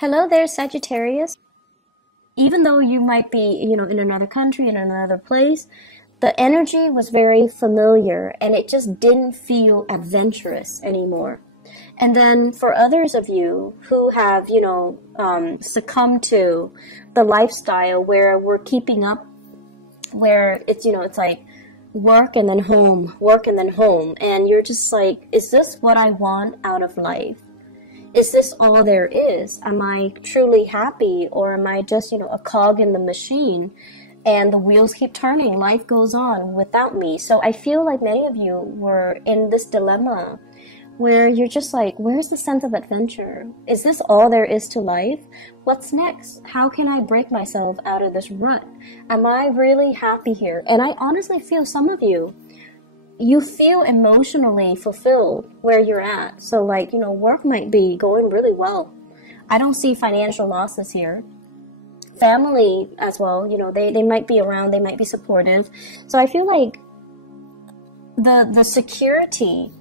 Hello there, Sagittarius. Even though you might be, in another country, in another place, the energy was very familiar and it just didn't feel adventurous anymore. And then for others of you who have, succumbed to the lifestyle where we're keeping up, where it's like work and then home, work and then home. And you're just like, is this what I want out of life? Is this all there is? Am I truly happy, or am I just, a cog in the machine and the wheels keep turning? Life goes on without me. So I feel like many of you were in this dilemma where you're just like, where's the sense of adventure? Is this all there is to life? What's next? How can I break myself out of this rut? Am I really happy here? And I honestly feel some of you feel emotionally fulfilled where you're at. So like, work might be going really well. I don't see financial losses here. Family as well, they might be around, they might be supportive. So I feel like the security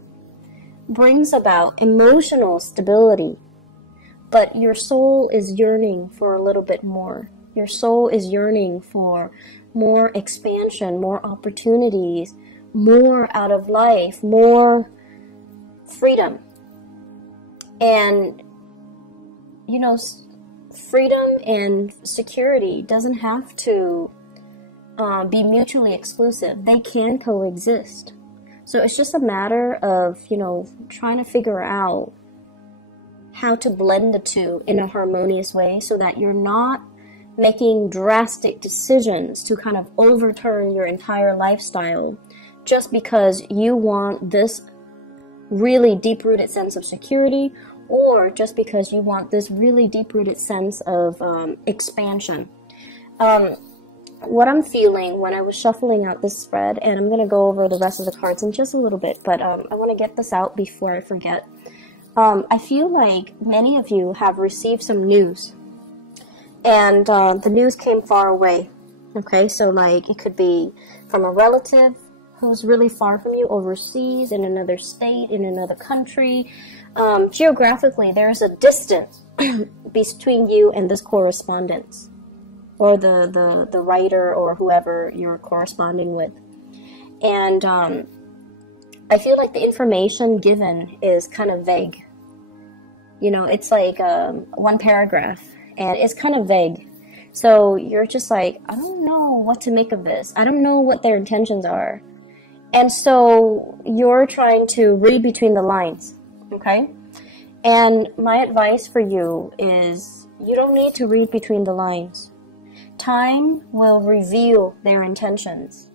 brings about emotional stability, but your soul is yearning for a little bit more. Your soul is yearning for more expansion, more opportunities, more out of life, more freedom. And, freedom and security doesn't have to be mutually exclusive. They can coexist. So it's just a matter of, trying to figure out how to blend the two in a harmonious way so that you're not making drastic decisions to kind of overturn your entire lifestyle just because you want this really deep-rooted sense of security, or just because you want this really deep-rooted sense of expansion. What I'm feeling when I was shuffling out this spread, and I'm going to go over the rest of the cards in just a little bit, but I want to get this out before I forget. I feel like many of you have received some news, and the news came far away. Okay, so like it could be from a relative who's really far from you, overseas, in another state, in another country. Geographically, there's a distance between you and this correspondence, or the writer or whoever you're corresponding with. And I feel like the information given is kind of vague. It's like one paragraph, and it's kind of vague. So you're just like, I don't know what to make of this. I don't know what their intentions are. And so you're trying to read between the lines, okay? And my advice for you is you don't need to read between the lines. Time will reveal their intentions.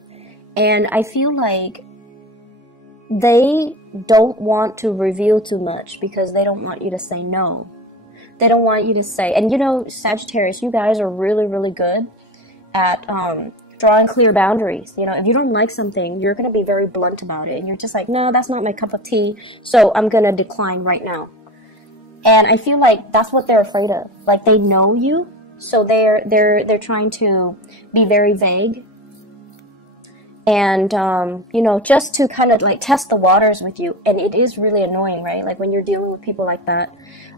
And I feel like they don't want to reveal too much because they don't want you to say no. They don't want you to say, and Sagittarius, you guys are really, really good at drawing clear boundaries. If you don't like something, you're going to be very blunt about it. And you're just like, no, that's not my cup of tea, so I'm going to decline right now. And I feel like that's what they're afraid of. Like, they know you, so they're trying to be very vague. And, just to kind of like test the waters with you. And it is really annoying, right? Like when you're dealing with people like that.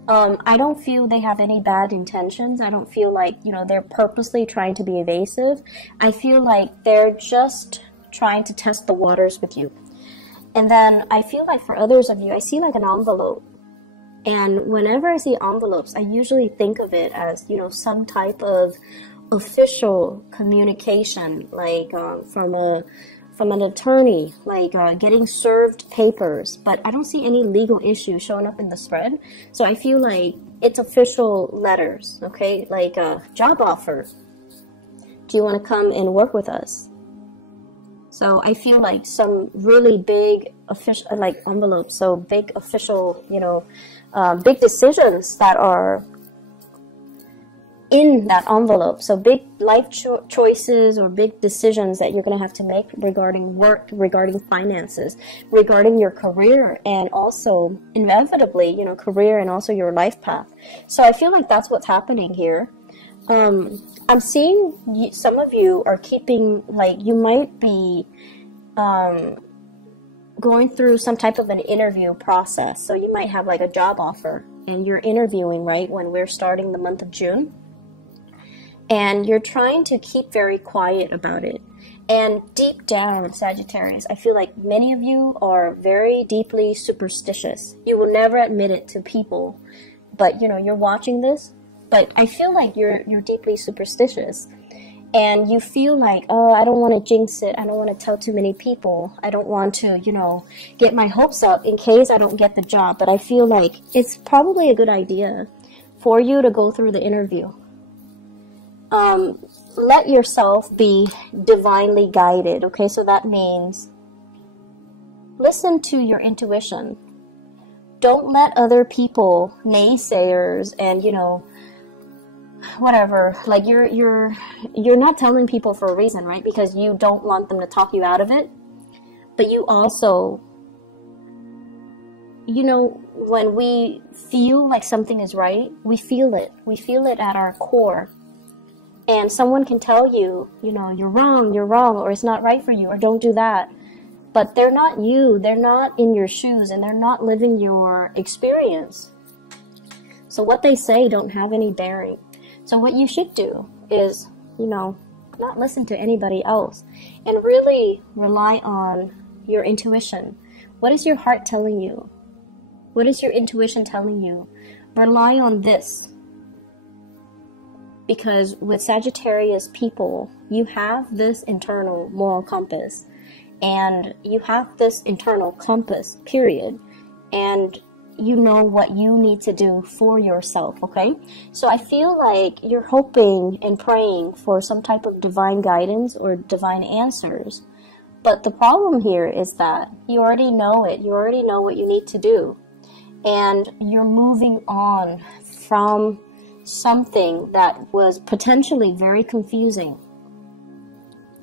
I don't feel they have any bad intentions. I don't feel like, they're purposely trying to be evasive. I feel like they're just trying to test the waters with you. And then I feel like for others of you, I see like an envelope. And whenever I see envelopes, I usually think of it as, some type of official communication, like from an attorney, like getting served papers. But I don't see any legal issue showing up in the spread. So I feel like it's official letters, okay? Like a job offer. Do you want to come and work with us? So I feel like some really big official, like envelopes, so big official, big decisions that are in that envelope. So big life choices or big decisions that you're going to have to make regarding work, regarding finances, regarding your career, and also inevitably, career and also your life path. So I feel like that's what's happening here. I'm seeing some of you are keeping, like, you might be going through some type of an interview process. So you might have like a job offer and you're interviewing, right, when we're starting the month of June. And you're trying to keep very quiet about it. And deep down, Sagittarius, I feel like many of you are very deeply superstitious. You will never admit it to people, but you know, you're watching this, but I feel like you're deeply superstitious. And you feel like, oh, I don't want to jinx it. I don't want to tell too many people. I don't want to, you know, get my hopes up in case I don't get the job. But I feel like it's probably a good idea for you to go through the interview. Let yourself be divinely guided, okay? So that means listen to your intuition. Don't let other people, naysayers, and, you know, whatever, like you're not telling people for a reason, right? Because you don't want them to talk you out of it. But you also, you know, when we feel like something is right, we feel it. We feel it at our core. And someone can tell you, you know, you're wrong, or it's not right for you, or don't do that. But they're not you. They're not in your shoes, and they're not living your experience. So what they say don't have any bearing. So what you should do is, you know, not listen to anybody else and really rely on your intuition. What is your heart telling you? What is your intuition telling you? Rely on this. Because with Sagittarius people, you have this internal moral compass. And you have this internal compass, period. And you know what you need to do for yourself, okay? So I feel like you're hoping and praying for some type of divine guidance or divine answers. But the problem here is that you already know it. You already know what you need to do. And you're moving on from something that was potentially very confusing.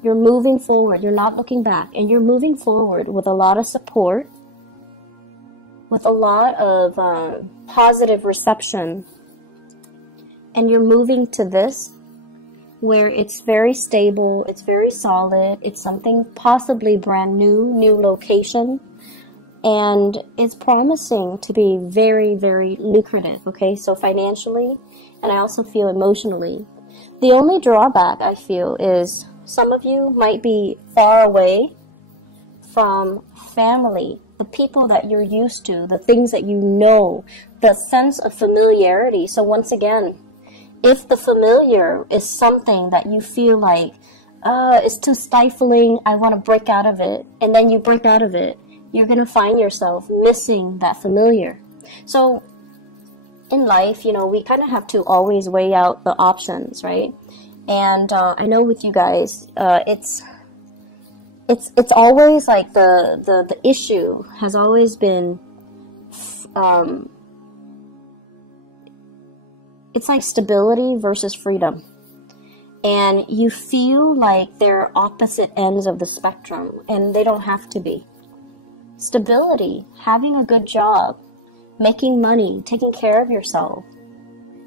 You're moving forward. You're not looking back. And you're moving forward with a lot of support, with a lot of positive reception. And you're moving to this where it's very stable, it's very solid, it's something possibly brand new location, and it's promising to be very, very lucrative, okay? So financially, and I also feel emotionally. The only drawback I feel is some of you might be far away from family, the people that you're used to, the things that you know, the sense of familiarity. So once again, if the familiar is something that you feel like, it's too stifling, I want to break out of it, and then you break out of it, you're going to find yourself missing that familiar. So in life, you know, we kind of have to always weigh out the options, right? And I know with you guys, it's always like the issue has always been, it's like stability versus freedom. And you feel like they're opposite ends of the spectrum, and they don't have to be. Stability, having a good job, making money, taking care of yourself,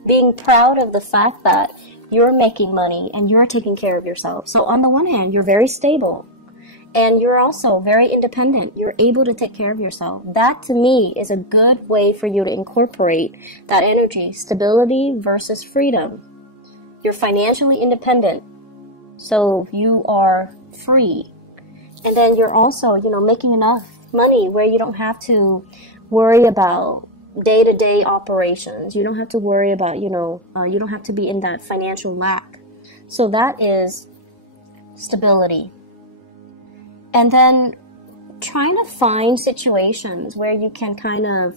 being proud of the fact that you're making money and you're taking care of yourself. So on the one hand, you're very stable. And you're also very independent. You're able to take care of yourself. That, to me, is a good way for you to incorporate that energy. Stability versus freedom. You're financially independent, so you are free. And then you're also, you know, making enough money where you don't have to worry about day-to-day operations. You don't have to worry about, you know, you don't have to be in that financial lack. So that is stability. And then trying to find situations where you can kind of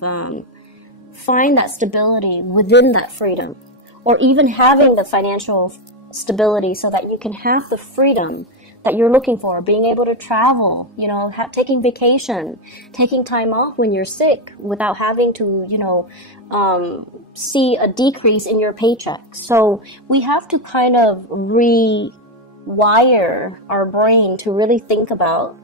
find that stability within that freedom, or even having the financial stability so that you can have the freedom that you're looking for, being able to travel, you know, taking vacation, taking time off when you're sick without having to, you know, see a decrease in your paycheck. So we have to kind of rewire our brain to really think about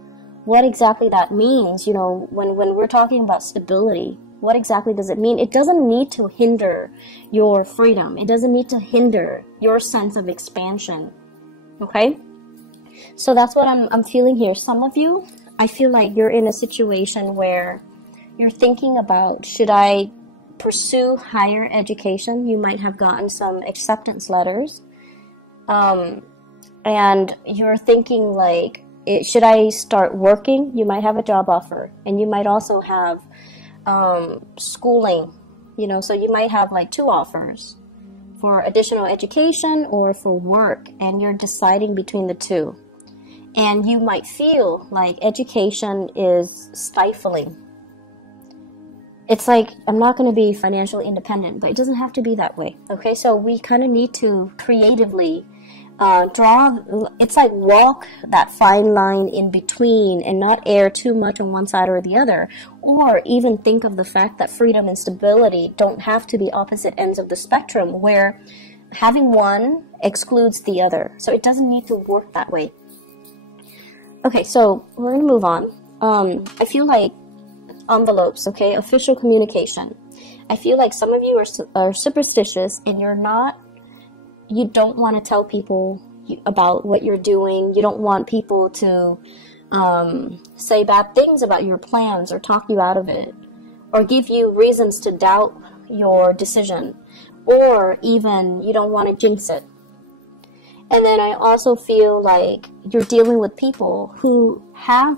what exactly that means. You know, when we're talking about stability, what exactly does it mean? It doesn't need to hinder your freedom. It doesn't need to hinder your sense of expansion. Okay? So that's what I'm feeling here. Some of you, I feel like you're in a situation where you're thinking about, should I pursue higher education? You might have gotten some acceptance letters. And you're thinking like, should I start working? You might have a job offer, and you might also have schooling, you know, so you might have like 2 offers for additional education or for work, and you're deciding between the 2. And you might feel like education is stifling. It's like, I'm not going to be financially independent, but it doesn't have to be that way. Okay, so we kind of need to creatively it's like walk that fine line in between and not err too much on one side or the other, or even think of the fact that freedom and stability don't have to be opposite ends of the spectrum where having one excludes the other. So it doesn't need to work that way. Okay, so we're going to move on. I feel like envelopes, okay, official communication. I feel like some of you are superstitious, and you don't want to tell people about what you're doing. You don't want people to say bad things about your plans or talk you out of it, or give you reasons to doubt your decision, or even you don't want to jinx it. And then I also feel like you're dealing with people who have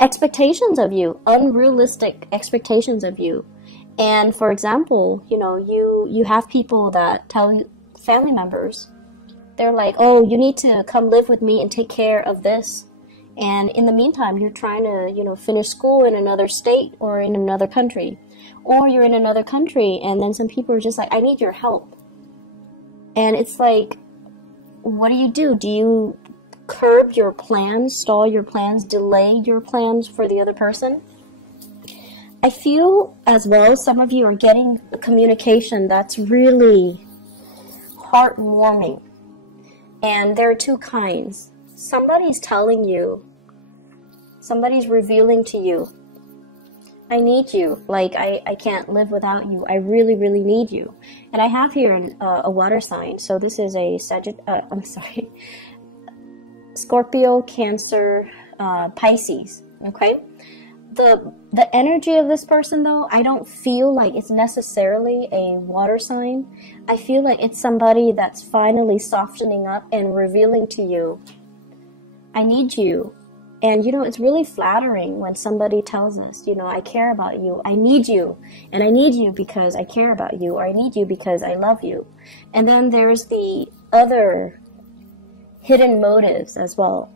expectations of you, unrealistic expectations of you. And for example, you know, you have people that tell you, family members, they're like, oh, you need to come live with me and take care of this. And in the meantime, you're trying to, you know, finish school in another state or in another country. Or you're in another country, and then some people are just like, I need your help. And it's like, what do? Do you curb your plans, stall your plans, delay your plans for the other person? I feel as well some of you are getting communication that's really heartwarming. And there are 2 kinds. Somebody's telling you, somebody's revealing to you, I need you. Like, I can't live without you. I really, really need you. And I have here a water sign. So this is a Scorpio, Cancer, Pisces. Okay? The energy of this person, though, I don't feel like it's necessarily a water sign. I feel like it's somebody that's finally softening up and revealing to you, I need you. And, you know, it's really flattering when somebody tells us, you know, I care about you, I need you, and I need you because I care about you, or I need you because I love you. And then there's the other hidden motives as well.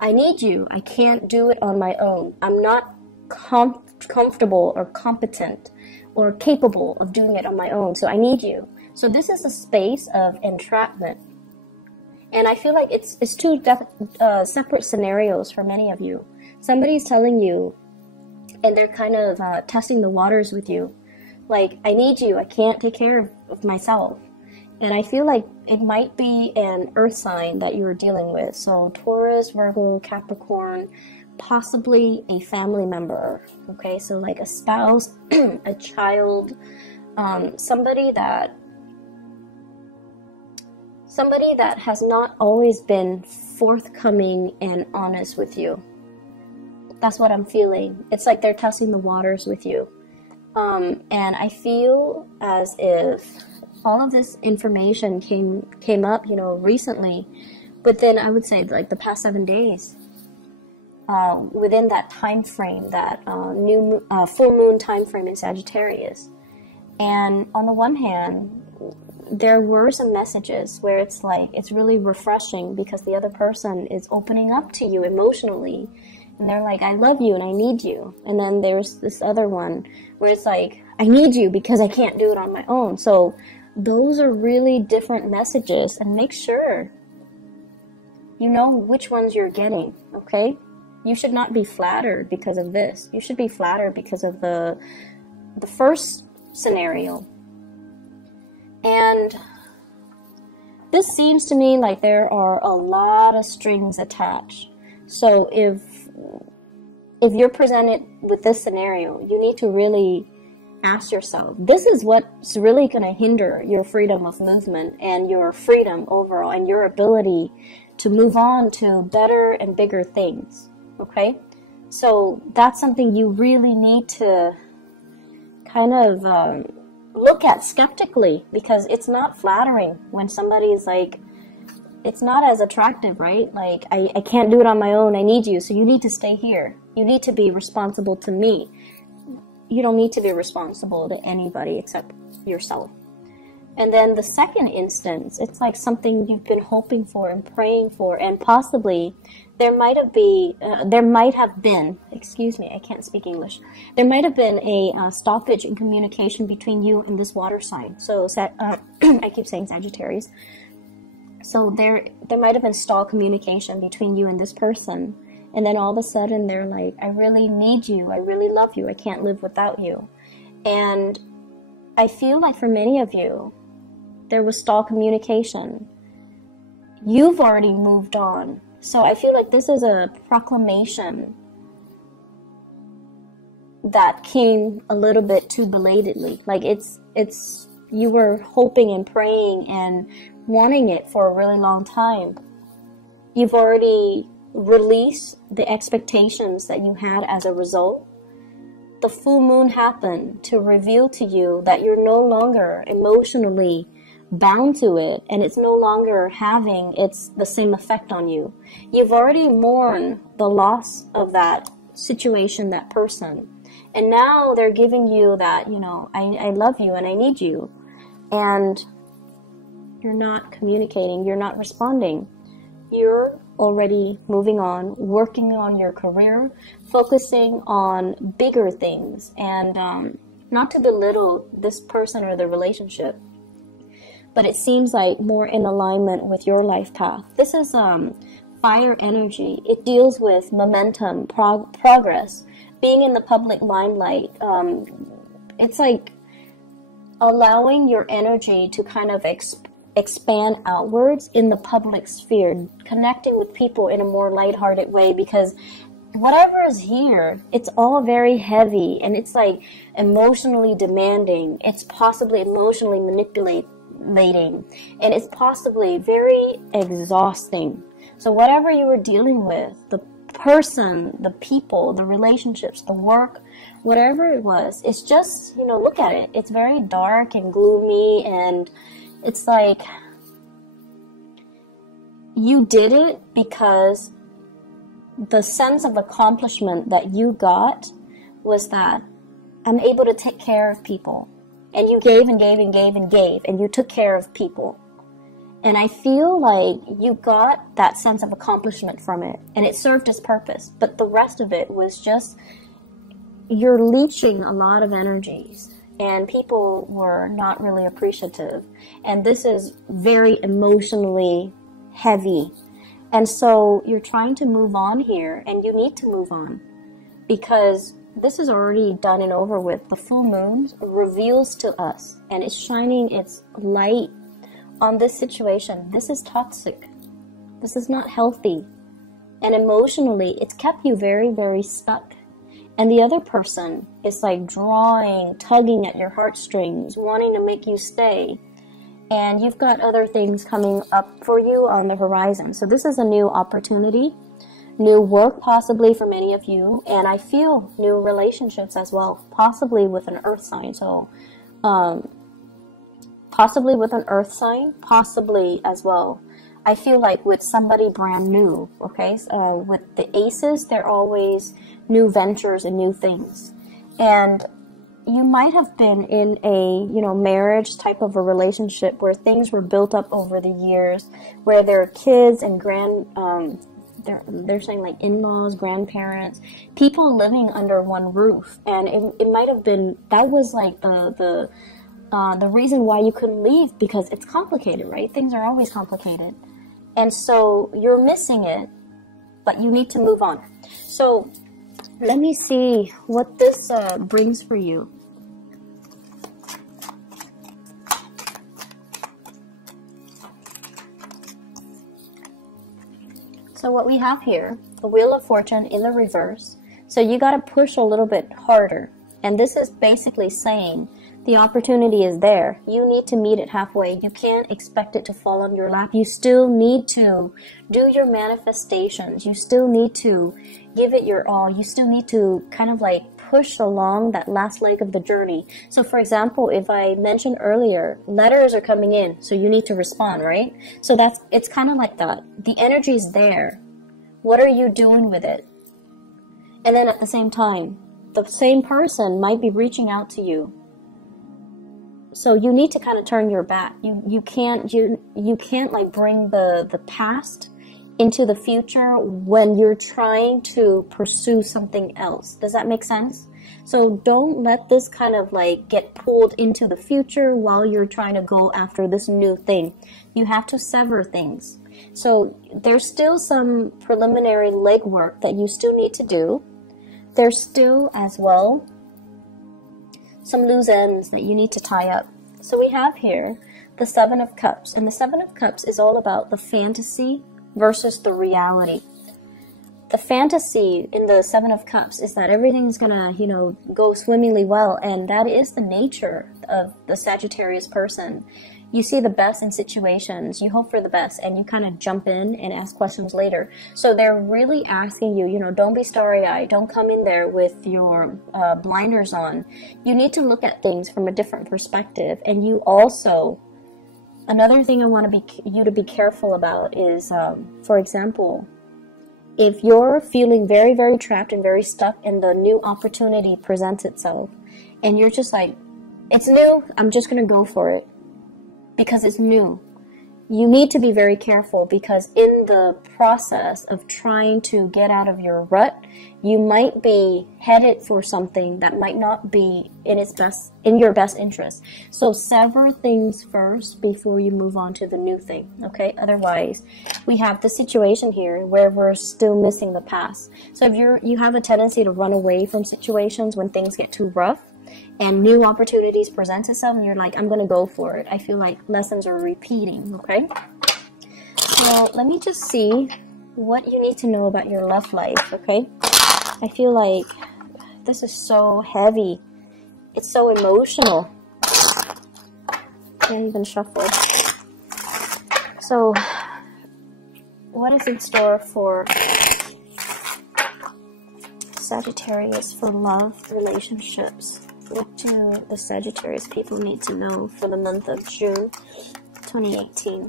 I need you. I can't do it on my own. I'm not comfortable or competent or capable of doing it on my own, so I need you. So this is a space of entrapment. And I feel like it's 2 separate scenarios for many of you. Somebody's telling you, and they're kind of testing the waters with you. Like, I need you. I can't take care of myself. And I feel like it might be an earth sign that you're dealing with. So Taurus, Virgo, Capricorn, possibly a family member. Okay, so like a spouse, a child, somebody that has not always been forthcoming and honest with you. That's what I'm feeling. It's like they're testing the waters with you. And I feel as if all of this information came up, you know, recently, but then I would say like the past 7 days, within that time frame, that full moon time frame in Sagittarius. And on the one hand, there were some messages where it's like, it's really refreshing because the other person is opening up to you emotionally, and they're like, I love you and I need you. And then there's this other one where it's like, I need you because I can't do it on my own. So those are really different messages, and make sure you know which ones you're getting, okay? You should not be flattered because of this. You should be flattered because of the first scenario. And this seems to me like there are a lot of strings attached. So if you're presented with this scenario, you need to really ask yourself, this is what's really going to hinder your freedom of movement and your freedom overall and your ability to move on to better and bigger things, okay? So that's something you really need to kind of look at skeptically, because it's not flattering when somebody is like, it's not as attractive, right? Like, I can't do it on my own. I need you. So you need to stay here. You need to be responsible to me. You don't need to be responsible to anybody except yourself. And then the second instance, it's like something you've been hoping for and praying for, and possibly there might have been, excuse me, I can't speak English. There might have been a stoppage in communication between you and this water sign. So I keep saying Sagittarius. So there might have been stalled communication between you and this person. And then all of a sudden they're like, I really need you. I really love you. I can't live without you. And I feel like for many of you, there was stalled communication. You've already moved on. So I feel like this is a proclamation that came a little bit too belatedly. Like it's you were hoping and praying and wanting it for a really long time. You've already released the expectations that you had as a result. The full moon happened to reveal to you that you're no longer emotionally bound to it, and it's no longer having the same effect on you. You've already mourned the loss of that situation, that person, and now they're giving you that, you know, I love you and I need you, and you're not communicating, you're not responding. You're already moving on, working on your career, focusing on bigger things, and not to belittle this person or the relationship, but it seems like more in alignment with your life path. This is fire energy. It deals with momentum, progress, being in the public limelight. It's like allowing your energy to kind of expand outwards in the public sphere, connecting with people in a more lighthearted way, because whatever is here, it's all very heavy, and it's like emotionally demanding. It's possibly emotionally manipulating, and it's possibly very exhausting. So whatever you were dealing with, the person, the people, the relationships, the work, whatever it was, it's just, you know, look at it. It's very dark and gloomy, and it's like you did it because the sense of accomplishment that you got was that I'm able to take care of people. And you gave and gave and gave and gave, and you took care of people. And I feel like you got that sense of accomplishment from it, and it served its purpose. But the rest of it was just, you're leeching a lot of energies, and people were not really appreciative. And this is very emotionally heavy. And so you're trying to move on here, and you need to move on, because this is already done and over with. The full moon reveals to us, and it's shining its light on this situation. This is toxic. This is not healthy. And emotionally, it's kept you very, very stuck. And the other person is like drawing, tugging at your heartstrings, wanting to make you stay. And you've got other things coming up for you on the horizon. So this is a new opportunity. New work possibly for many of you, and I feel new relationships as well, possibly with an earth sign. So possibly with an earth sign, possibly as well, I feel like with somebody brand new. Okay, with the aces, they're always new ventures and new things. And you might have been in a, you know, marriage type of a relationship where things were built up over the years, where there are kids and they're saying like in-laws, grandparents, people living under one roof. And it might have been, that was like the reason why you couldn't leave, because it's complicated, right? Things are always complicated. And so you're missing it, but you need to move on. So let me see what this brings for you. So what we have here, the Wheel of Fortune in the reverse. So you got to push a little bit harder. And this is basically saying The opportunity is there. You need to meet it halfway. You can't expect it to fall on your lap. You still need to do your manifestations. You still need to give it your all. You still need to kind of like push along that last leg of the journey. So for example, if I mentioned earlier, letters are coming in, so you need to respond, right? So it's kind of like that. The energy is there. What are you doing with it? And then at the same time, the same person might be reaching out to you. So you need to kind of turn your back. You can't like bring the past into the future when you're trying to pursue something else. Does that make sense? So don't let this kind of like get pulled into the future while you're trying to go after this new thing. You have to sever things. So there's still some preliminary legwork that you still need to do. There's still as well some loose ends that you need to tie up. So we have here the Seven of Cups, and the Seven of Cups is all about the fantasy versus the reality. The fantasy in the Seven of Cups is that everything's gonna, go swimmingly well, and that is the nature of the Sagittarius person. You see the best in situations, you hope for the best, and you kind of jump in and ask questions later. So they're really asking you, don't be starry-eyed. Don't come in there with your blinders on. You need to look at things from a different perspective. And you also, another thing I want you to be careful about is, for example, if you're feeling very, very trapped and very stuck and the new opportunity presents itself, and you're just like, it's new, I'm just going to go for it. Because it's new. You need to be very careful, because in the process of trying to get out of your rut, you might be headed for something that might not be in your best interest. So sever things first before you move on to the new thing, okay? Otherwise, we have the situation here where we're still missing the past. So if you have a tendency to run away from situations when things get too rough, and new opportunities present itself, and you're like, I'm going to go for it. I feel like lessons are repeating, okay? So let me just see what you need to know about your love life, okay? I feel like this is so heavy. It's so emotional. Can't even shuffle. So, what is in store for Sagittarius for love, relationships? What do the Sagittarius people need to know for the month of June 2018?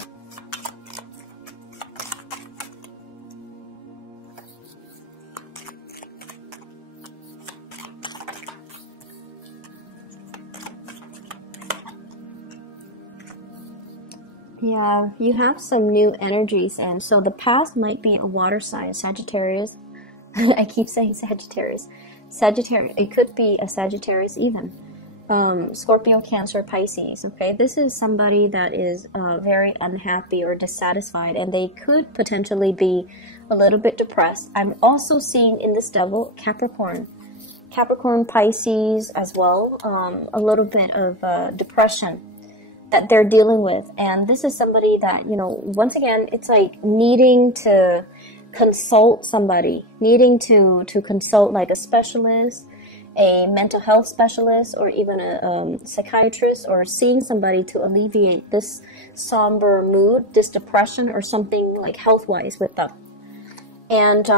Yeah, you have some new energies, and so the past might be a water sign, Sagittarius. I keep saying Sagittarius. Sagittarius, it could be a Sagittarius even. Scorpio, Cancer, Pisces, okay? This is somebody that is very unhappy or dissatisfied, and they could potentially be a little bit depressed. I'm also seeing in this devil, Capricorn, Pisces as well, a little bit of depression that they're dealing with. And this is somebody that, once again, it's like needing to consult somebody, needing to consult like a specialist, a mental health specialist, or even a psychiatrist, or seeing somebody to alleviate this somber mood, this depression, or something like health-wise with them. And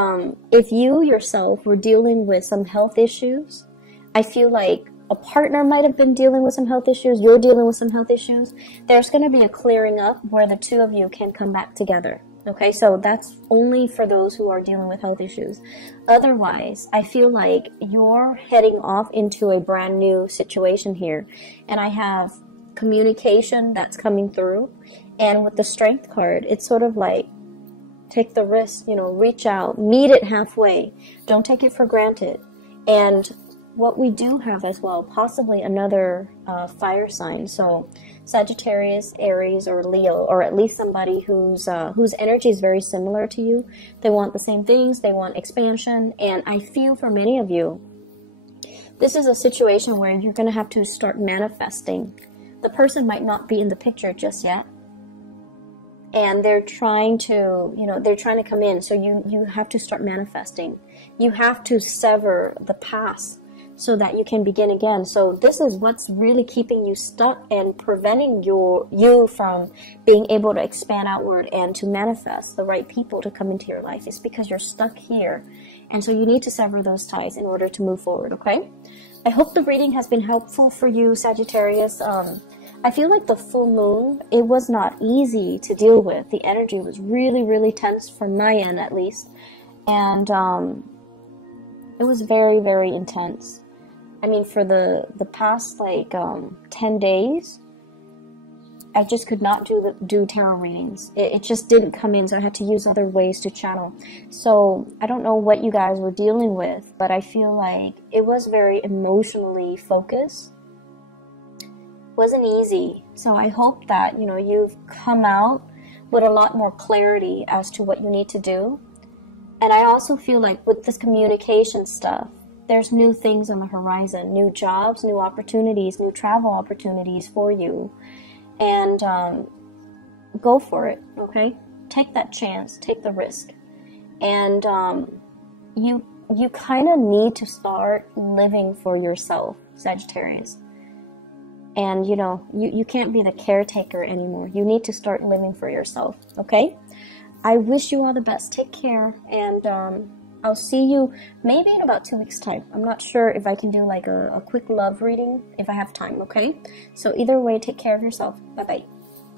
if you yourself were dealing with some health issues, I feel like a partner might have been dealing with some health issues, you're dealing with some health issues, there's going to be a clearing up where the two of you can come back together. Okay, so that's only for those who are dealing with health issues. Otherwise, I feel like you're heading off into a brand new situation here. And I have communication that's coming through. And with the Strength card, it's sort of like, take the risk, reach out, meet it halfway. Don't take it for granted. And what we do have as well, possibly another fire sign. So Sagittarius, Aries, or Leo, or at least somebody whose energy is very similar to you. They want the same things. They want expansion. And I feel for many of you, this is a situation where you're going to have to start manifesting. The person might not be in the picture just yet. And they're trying to, they're trying to come in. So you have to start manifesting. You have to sever the past. so that you can begin again. So this is what's really keeping you stuck and preventing you from being able to expand outward and to manifest the right people to come into your life. It's because you're stuck here. And so you need to sever those ties in order to move forward, okay? I hope the reading has been helpful for you, Sagittarius. I feel like the full moon, it was not easy to deal with. The energy was really, really tense from my end, at least. And it was very, very intense. I mean, for the past, like, 10 days, I just could not do tarot readings. It just didn't come in, so I had to use other ways to channel. So I don't know what you guys were dealing with, but I feel like it was very emotionally focused. Wasn't easy. So I hope that, you know, you've come out with a lot more clarity as to what you need to do. And I also feel like with this communication stuff, there's new things on the horizon, new jobs, new opportunities, new travel opportunities for you. And go for it, okay? Take that chance, take the risk. And you kind of need to start living for yourself, Sagittarius. And, you know, you can't be the caretaker anymore. You need to start living for yourself, okay? I wish you all the best. Take care. And I'll see you maybe in about 2 weeks' time. I'm not sure if I can do like a quick love reading if I have time, okay? So either way, take care of yourself. Bye-bye.